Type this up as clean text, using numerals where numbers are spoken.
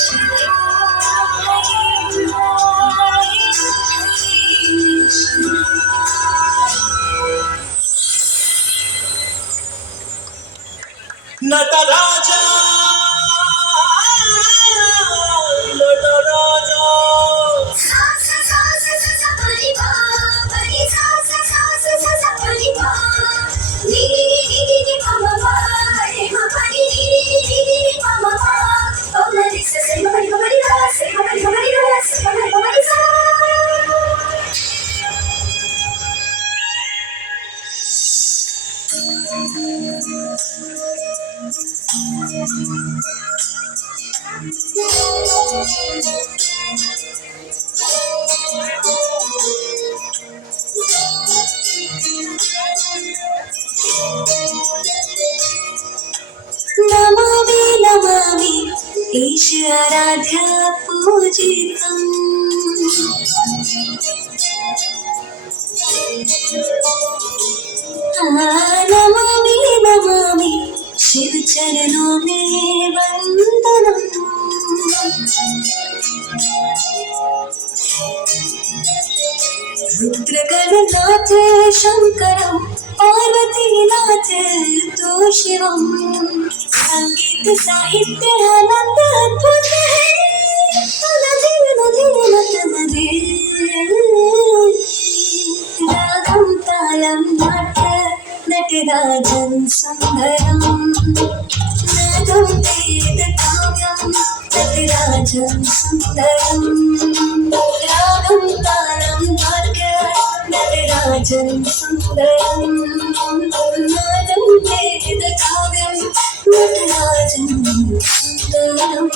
नटराजा नटराजा नमामि नमामि ईश आराध्या पूजितम् नमामि नमामि शिव चरणों में वंदनम् रुद्रगणनाथ शंकरं पार्वतीनाथ तो शिवम् संगीत साहित्य आनंद अद्भुत है नदी नदी रागम तालम नाट्य नटराजन सुंदरम नादम वेद काव्यम नटराजन सुंदरम रागम तालम नाट्य नटराजन सुंदरम नादम वेद काव्यम नटराजन सुंदरम